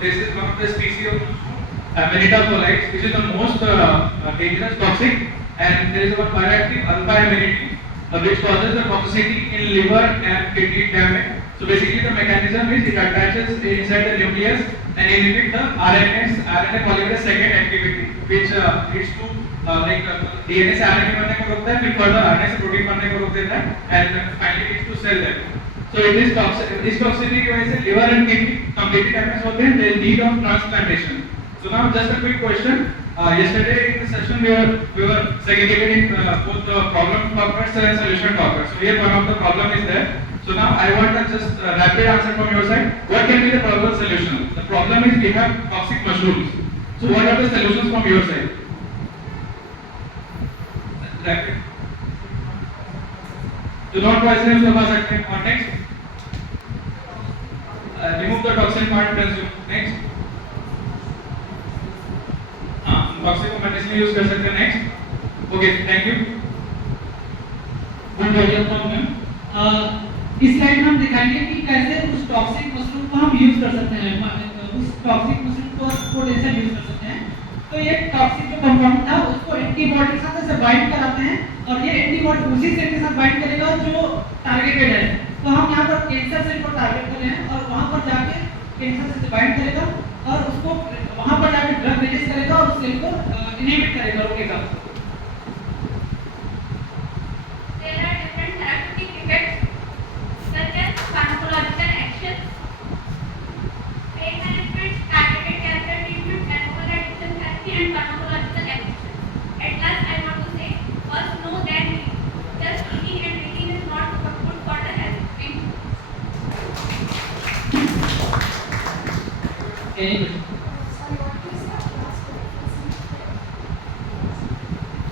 this is one of the species of Amanita colites, which is the most dangerous toxic, and there is one bioactive alpha aminity, which causes the toxicity in liver and kidney damage. So basically, the mechanism is it attaches inside the nucleus and inhibit the RNA polymerase second activity, which leads to DNA से RNA बनने को रोकता है, फिर further RNA से protein बनने को रोक देता है, and finally leads to cell death. So it is toxic. This toxicity की वजह से liver and kidney completely damaged होते हैं. There is need of transplantation. So now just a quick question. Yesterday in the session we were segregated in both the problem talkers and solution talkers. So here one of the problem is there. So now I want a just rapid answer from your side. What can be the problem solution? The problem is we have toxic mushrooms. So what are the solutions from your side? Rapid. Do not poison us लगा सकते हैं. और next. Remove the toxin part. Next. Toxic को medicine use कर सकते हैं. Next. Okay, thank you. Good idea ma'am. इस slide में हम दिखाएंगे कि कैसे उस टॉक्सिक मशरूम को हम यूज कर सकते हैं, उस टॉक्सिक मशरूम को पोटेंशियल यूज कर सकते हैं. तो ये टॉक्सिक जो कंपाउंड था उसको एंटीबॉडी के साथ ऐसे बाइंड कराते हैं और ये एंटीबॉडी उसी सेल के साथ बाइंड करेगा जो टारगेटेड है. तो हम यहाँ पर कैंसर सेल को टारगेट कर रहे हैं और वहाँ पर जाके कैंसर सेल से बाइंड करेगा और उसको वहाँ पर जाके ड्रग रिलीज करेगा और उस सेल को इनहिबिट करेगा, रोकेगा. There are different therapeutic effects such as pharmacological actions, pain management, targeted cancer treatment, alcohol addiction therapy, and pharmacological actions. At last, I want to say, first know then read. Just eating and drinking is not good for the health. Thank you.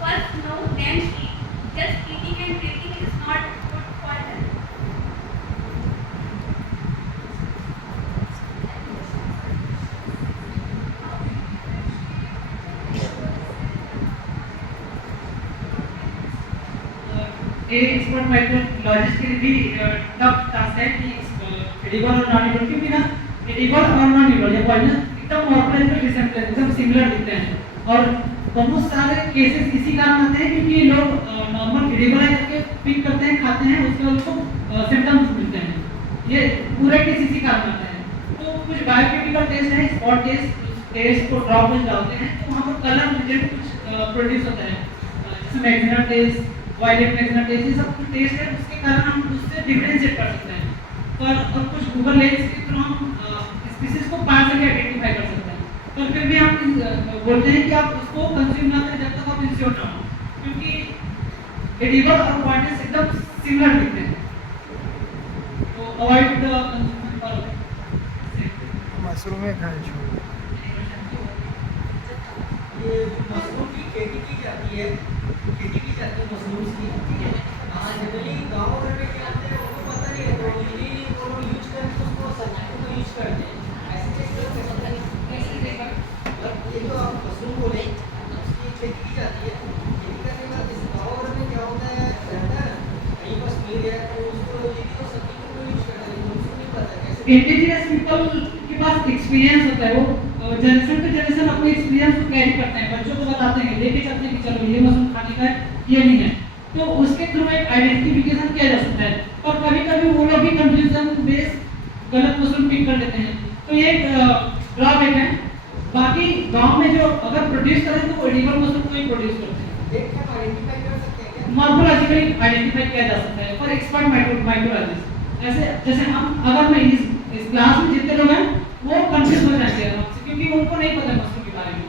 First know then eat. Just eating and drinking is not good for health. ये expert माइक्रोलॉजिस्ट के लिए भी tough task है कि edible और non edible, क्योंकि ना edible और नॉन एडिबल ये पॉइजन एकदम मॉर्फोलॉजिकल रिसेप्टर एकदम सिमिलर दिखते हैं और बहुत सारे केसेस इसी कारण आते हैं क्योंकि लोग नॉर्मल एडिबल है करके पिक करते हैं, खाते हैं, उसके बाद उनको सिम्टम्स मिलते हैं. ये पूरे केस इसी कारण आते हैं. तो कुछ बायोकेमिकल टेस्ट है, स्पॉट टेस्ट को ड्रॉप में डालते हैं तो वहाँ पर कलर रिजल्ट कुछ प्रोड्यूस होता है, जैसे magenta test, violet magenta test, ये सब कुछ टेस्ट है उसके कारण हम उससे डिफरेंशिएट कर सकते हैं. और कुछ गूगल लेंस के थ्रू हम स्पीशीज को पास करके आइडेंटिफाई कर सकते हैं. तो फिर भी हम बोलते हैं कि आप उसको कंज्यूम ना करें जब तक आप इंश्योर ना हो, क्योंकि एडिबल और पॉइजनस एकदम सिमिलर दिखते हैं. तो अवॉइड द कंज्यूमेंट फॉर मशरूम में खाने छोड़. ये मशरूम की खेती की जाती है मशरूम की. ठीक है, जनरली गाँव घर में क्या आते हैं उनको पता नहीं है, तो यदि वो यूज करें तो उसको सब्जी को यूज करते हैं. ऐसे कैसे लोग पता नहीं कैसे देगा. और ये जो आप मशरूम बोले उसकी खेती की जाती है, खेती करने के बाद जैसे गाँव घर में क्या होता है रहता है कहीं बस मिल गया तो उसको यदि वो सब्जी को यूज करते हैं तो उसको नहीं पता कैसे. इंडिजिनस पीपल के पास एक्सपीरियंस होता है, वो जनरेशन टू जनरेशन अपने एक्सपीरियंस को कैरी करते हैं, बच्चों को बताते हैं, लेके चलते हैं कि चलो ये मशरूम खाने का है, ये नहीं है. तो उसके थ्रू एक आइडेंटिफिकेशन किया जा सकता है. और कभी-कभी वो लोग भी कंफ्यूजन बेस गलत मशरूम पिक कर लेते हैं, तो ये एक ड्रॉबैक है. बाकी गांव में जो अगर प्रोड्यूस करें तो वो एडिबल मशरूम को ही प्रोड्यूस करते हैं. देख के आइडेंटिफाई कर सकते हैं क्या? मॉर्फोलॉजिकली आइडेंटिफाई किया जा सकता है फॉर एक्सपर्ट माइक्रोलॉजिस्ट. ऐसे जैसे हम अगर मैं इस क्लास में जितने लोग हैं वो कंफ्यूज हो जाते हैं क्योंकि उनको नहीं पता मशरूम के बारे में.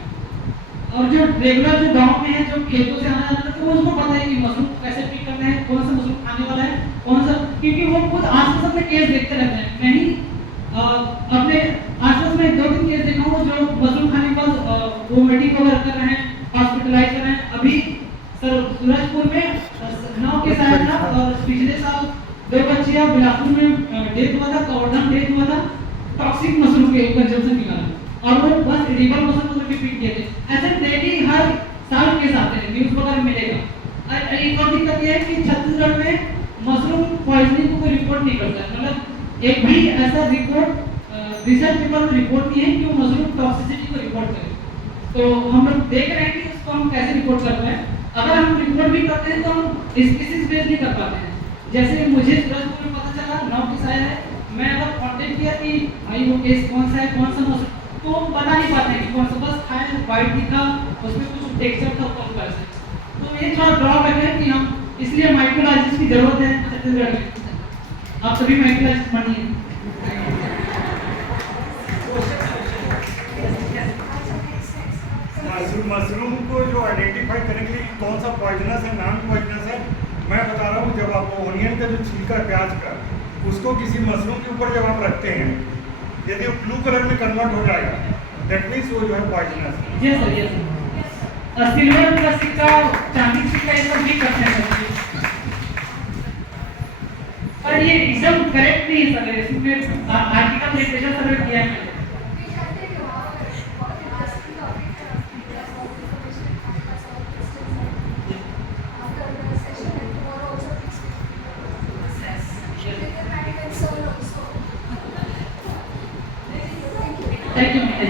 और जो रेगुलर जो गांव में है जो खेतों से आना जाता है तो उसको पता है कि मशरूम कैसे पिक करना है, कौन सा मशरूम खाने वाला है, कौन सा, क्योंकि वो खुद आसपास अपने केस देखते रहते हैं. मैं ही अपने आसपास में 2-3 केस देखा हूँ जो मशरूम खाने के बाद वो मेडिकल वगैरह कर रहे हैं, हॉस्पिटलाइज कर रहे हैं. अभी सर सूरजपुर में 9 केस आया था और पिछले साल 2 बच्चियां बिलासपुर में डेथ हुआ था, कवर्धन डेथ हुआ था टॉक्सिक मशरूम के कंजम्पशन के कारण, और वो बस एडिबल मशरूम के पीट दिए थे. ऐसे डेली हर साल केस आते हैं, न्यूज़ वगैरह मिलेगा. एक और दिक्कत ये है कि छत्तीसगढ़ में मशरूम पॉइजनिंग को कोई रिपोर्ट नहीं करता है. मतलब एक भी ऐसा रिपोर्ट रिसर्च पेपर में रिपोर्ट किए हैं कि वो मशरूम टॉक्सिसिटी को रिपोर्ट करें। तो हम लोग देख रहे हैं कि उसको हम कैसे रिपोर्ट करते हैं। अगर हम रिपोर्ट भी करते हैं तो हम स्पीसीज बेस नहीं कर पाते हैं। जैसे मुझे सूरजपुर में पता चला 9 केस आया है, मैं अगर कांटेक्ट किया कि भाई वो केस कौन सा है, कौन सा मशरूम, तो हम बता नहीं पाते हैं कि कौन सा, बस खाए वाइट दिखा, उसमें कुछ टेक्सचर था कम कर से। तो ये थोड़ा ड्रॉबैक है कि हम, इसलिए माइक्रोलॉजिस्ट की जरूरत है छत्तीसगढ़ में। आप सभी माइक्रोलॉजिस्ट बनिए। मशरूम को जो आइडेंटिफाई करने के लिए कौन सा पॉइजनस है, नॉन पॉइजनस है, मैं बता रहा हूँ। जब आप ओनियन का जो छिलका है प्याज का, उसको किसी मशरूम के ऊपर जब आप रखते हैं, यदि वो ब्लू कलर में कन्वर्ट हो जाएगा, दैट मीन्स वो जो है पॉइजनस है। Yes sir, yes sir. Silver का सिक्का, चांदी का सिक्का, ये सब भी करते हैं सर। पर ये एकदम करेक्ट नहीं है सर, इसमें आर्टिकल लिटरेचर सर्वे किया है। Thank you.